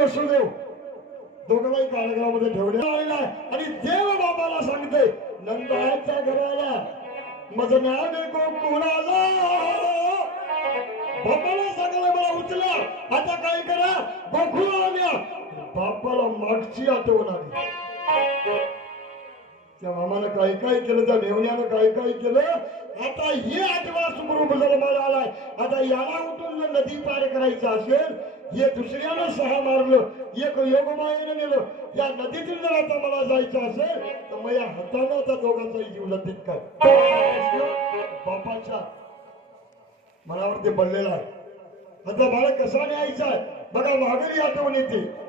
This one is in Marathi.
वसुदेव दोघंही कारागृहामध्ये ठेवले आलेला आहे. आणि देव बाबाला सांगते नंदाच्या घराला माझं नाव कोणाला बापाला सांगायला मला उचला आता काय करा? गोकुळ आल्या बापाला मागची आठवण आली. त्या मामानं काय काय केलं त्या मेवण्यानं काय काय केलं. आता हे आठवा सुखरूप मला आलाय. आता याला उठून नदी पार करायचं असेल हे दुसऱ्यानं सहा मारलं एक योगमायेनं नेलं. या नदीतून जर आता मला जायचं असेल तर मग या हातानं आता दोघांचाही जीव जातील काय बापाच्या मनावरती पडलेला आहे. आता बाळा कसा न्यायचा आहे? बघा माघारी आठवण येते.